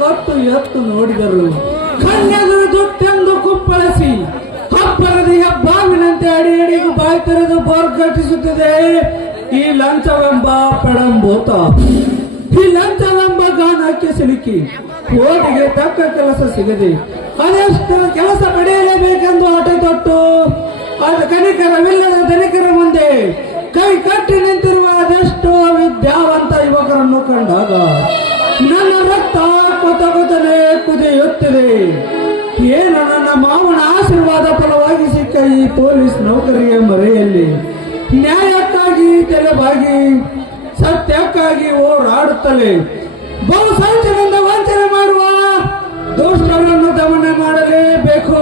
ಕತ್ತು ಎತ್ತು ನೋಡಿದರು ಕನ್ಯೆಗಳು ದುತ್ತೆಂದು ಕುಪ್ಪಳಿಸಿ ಹಬ್ಬರದಿ ಬಾವಿನಂತೆ ಅಡಿ ಅಡಿಗೂ ಬಾಯಿ ತೆರೆದು ಬೋರ್ಗಟ್ಟಿಸುತ್ತದೆ ಈ ಲಂಚವೆಂಬ ಪೆಡಂಬೋತ. ಈ ಲಂಚವೆಂಬ ಗಾನಕ್ಕೆ ಸಿಲುಕಿ ಓಟಿಗೆ ತಕ್ಕ ಕೆಲಸ ಸಿಗದೆ ಅದೆಷ್ಟು ಕೆಲಸ ಪಡೆಯಲೇಬೇಕೆಂದು ಹಠ ತೊಟ್ಟು ಅದು ಕನಿಕರವಿಲ್ಲದ ಧನಿಕರ ಮುಂದೆ ಕೈ ಕಟ್ಟಿ ನಿಂತಿರುವ ಅದೆಷ್ಟೋ ವಿದ್ಯಾವಂತ ಯುವಕರನ್ನು ಕಂಡಾಗ ನನ್ನ ರಕ್ತ ಕೊತ ಕೊತನೆ ಕುದಿಯುತ್ತಿದೆ. ಏನು ನನ್ನ ಮಾವನ ಆಶೀರ್ವಾದ ಫಲವಾಗಿ ಸಿಕ್ಕ ಈ ಪೊಲೀಸ್ ನೌಕರಿಯ ಮರೆಯಲ್ಲಿ ನ್ಯಾಯಕ್ಕಾಗಿ ತಲೆಬಾಗಿ ಸತ್ಯಕ್ಕಾಗಿ ಹೋರಾಡುತ್ತಲೇ ಬಹು ಸಂಚರಿಂದ ವಂಚನೆ ಮಾಡುವ ದುಷ್ಟರನ್ನು ದಮನ ಮಾಡಲೇಬೇಕು.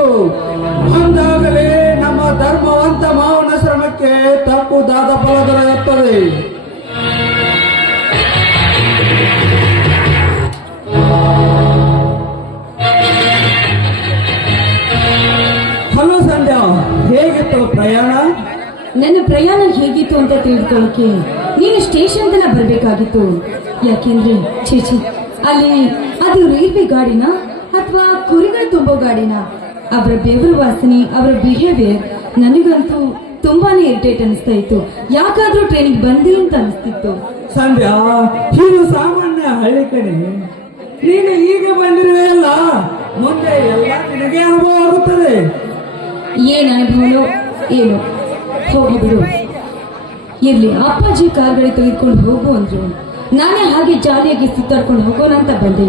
ಅಂದಾಗಲೇ ನಮ್ಮ ಧರ್ಮವಂತ ಮಾವನ ಶ್ರಮಕ್ಕೆ ತಕ್ಕುದಾದ ಫಲ ದೊರೆಯುತ್ತದೆ. ಹಲೋ ಸಂಧ್ಯಾ, ಹೇಗಿತ್ತು ಪ್ರಯಾಣ? ನನ್ನ ಪ್ರಯಾಣ ಹೇಗಿತ್ತು ಅಂತ ತಿಳ್ಕೊಳ್ಳೋಕೆ ನೀನು ಸ್ಟೇಷನ್ ತನಕ ಬರಬೇಕಾಗಿತ್ತು. ಯಾಕೆಂದ್ರೆ ಚೇಚಿ ಅಲ್ಲಿ ಅದು ರೈಲ್ವೆ ಗಾಡಿನ ಅಥವಾ ಕುರಿಗಳು ತುಂಬೋ ಗಾಡಿನ, ಅವರ ಬೆವರು ವಾಸನೆ, ಅವರ ಬಿಹೇವಿಯರ್ ನನಗಂತೂ ತುಂಬಾನೇ ಇರಿಟೇಟ್ ಅನಿಸ್ತಾ ಇತ್ತು. ಯಾಕಾದ್ರೂ ಟ್ರೈನಿಗೆ ಬಂದೆ ಅಂತ ಅನಿಸ್ತಿತ್ತು. ಸಂಧ್ಯಾ, ಇದು ಸಾಮಾನ್ಯ ಹಳ್ಳಿ ಕಡೆ. ನೀನು ಈಗ ಬಂದಿರುವೆಯಲ್ಲ, ಮುಂದೆ ಎಲ್ಲ ನಿನಗೆ ಅನುಭವ ಆಗುತ್ತದೆ. ಏನ್ ಅನುಭವನೋ ಏನು, ಹೋಗಿ ಬಿಡು. ಇರ್ಲಿ, ಅಪ್ಪಾಜಿ ಕಾರ್ಗಳಿಗೆ ತೆಗೆದುಕೊಂಡು ಹೋಗು ಅಂದ್ರು. ನಾನೇ ಹಾಗೆ ಜಾಲಿಯಾಗಿ ಸುತ್ತಾಡ್ಕೊಂಡು ಹೋಗೋಣ ಅಂತ ಬಂದೆ.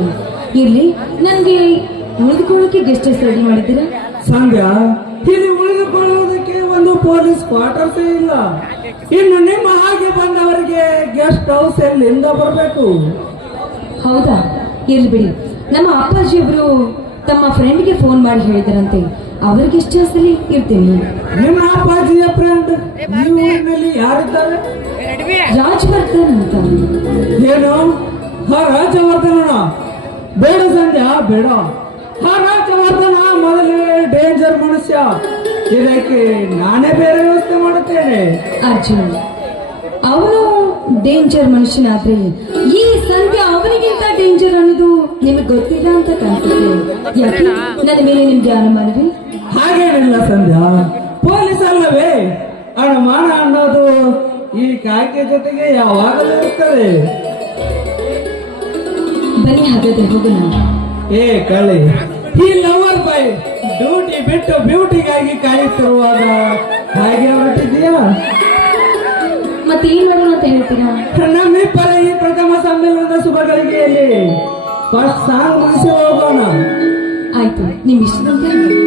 ಇರ್ಲಿ, ನನ್ಗೆ ಉಳಿದುಕೊಳ್ಳೋಕೆ ಗೆಸ್ಟ್ ಹೌಸ್ ರೆಡಿ ಮಾಡಿದ್ದೀರಾ? ಸಂಧ್ಯಾ, ಇಲ್ಲಿ ಉಳಿದುಕೊಳ್ಳುವುದಕ್ಕೆ ಒಂದು ಪೊಲೀಸ್ ಕ್ವಾರ್ಟರ್ಸ್ ಇಲ್ಲ. ಇನ್ನು ನಿಮ್ಮ ಹಾಗೆ ಬಂದವರಿಗೆ ಗೆಸ್ಟ್ ಹೌಸ್ ಎಲ್ಲಿಂದ ಬರಬೇಕು? ಹೌದಾ, ಇರ್ಲಿ ಬಿಡಿ. ನಮ್ಮ ಅಪ್ಪಾಜಿಯವರು ತಮ್ಮ ಫ್ರೆಂಡ್ಗೆ ಫೋನ್ ಮಾಡಿ ಹೇಳಿದರಂತೆ ಅವ್ರಿಗೆ ಗೆಸ್ಟ್ ಹೌಸ್ ಅಲ್ಲಿ ಇರ್ತೀನಿ. ನಿಮ್ಮ ಅಪ್ಪಾಜಿಯ ಫ್ರೆಂಡ್ ಈ ಊರಿನಲ್ಲಿ ಯಾರಿದ್ದಾರೆ? ರಾಜವರ್ಧನ್ ಅಂತ. ಏನು? ಹಾ, ರಾಜವರ್ಧನ ಬೇಡ ಸಂಧ್ಯಾ, ಬೇಡ. ಹಾ, ರಾಜವರ್ಧನ ಮೊದಲೇ ಡೇಂಜರ್ ಮನುಷ್ಯ. ಇದಕ್ಕೆ ನಾನೇ ಬೇರೆ ವ್ಯವಸ್ಥೆ ಮಾಡುತ್ತೇನೆ. ಅರ್ಜುನ್ ಅವನು ಡೇಂಜರ್ ಮನುಷ್ಯನಾದ್ರೆ ಈ ಸಂಧ್ಯಾ ಅವನಿಗಿಂತ ಡೇಂಜರ್ ಅನ್ನೋದು ನಿಮಗೆ ಗೊತ್ತಿಲ್ಲ ಅಂತ ಕಾಣಿಸುತ್ತೆ. ಯಾಕೆ ನನ್ನ ಮೇಲೆ ನಿಮ್ಗೆ ಅನುಮಾನವೇ? ಹಾಗೇನಿಲ್ಲ ಸಂಧ್ಯಾ, ಪೊಲೀಸ್ ಅಲ್ಲವೇ, ಅನುಮಾನ ಅನ್ನೋದು ಈ ಕಾಯ್ಕೆ ಜೊತೆಗೆ ಯಾವಾಗಲೂ ಇರುತ್ತದೆ. ಬನ್ನಿ ಹಾಗಾದ್ರೆ ಹೋಗೋಣ. ಏ ಕಳೆ, ಈ ಲವರ್ ಬಾಯ್ ಡ್ಯೂಟಿ ಬಿಟ್ಟು ಬ್ಯೂಟಿಗಾಗಿ ಕಾಯುತ್ತಿರುವಾಗ ಹಾಗೆ ಹೊರಟಿದೀಯಾ? ಮತ್ತೆ ಏನ್ ಮಾಡೋಣ ಅಂತ ಹೇಳ್ತೀರಾ? ನಮ್ಮಿಬ್ಬರ ಈ ಪ್ರಥಮ ಸಮ್ಮೇಳನದ ಶುಭ ಗಳಿಗೆಯಲ್ಲಿ ಫಸ್ಟ್ ಸಾಂಗ್ ಮುಗಿಸಿ ಹೋಗೋಣ. ಆಯ್ತು, ನಿಮ್ ಇಷ್ಟದಂತೆ.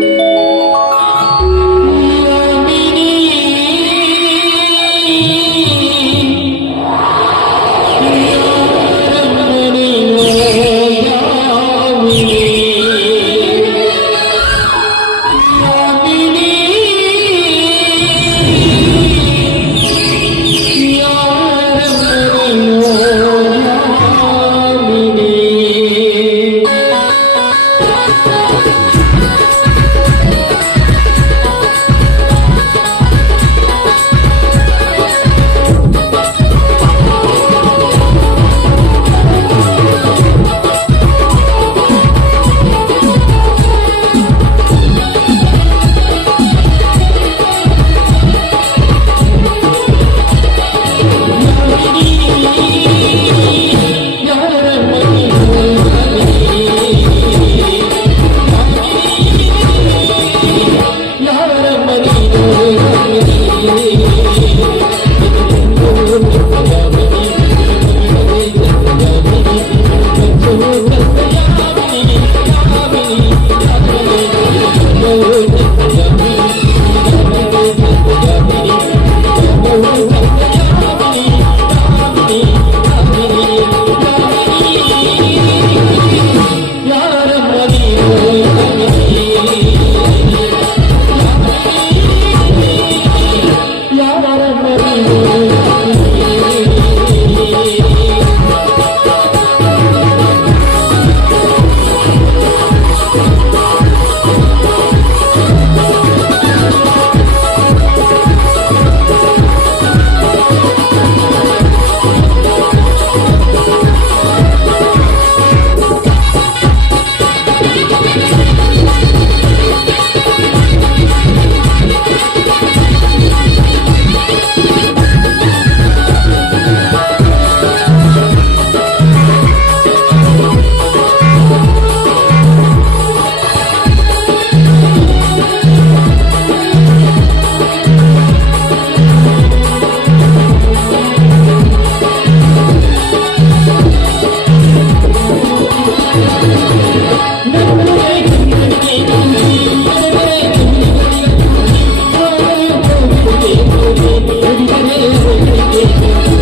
ಎಂದರೆ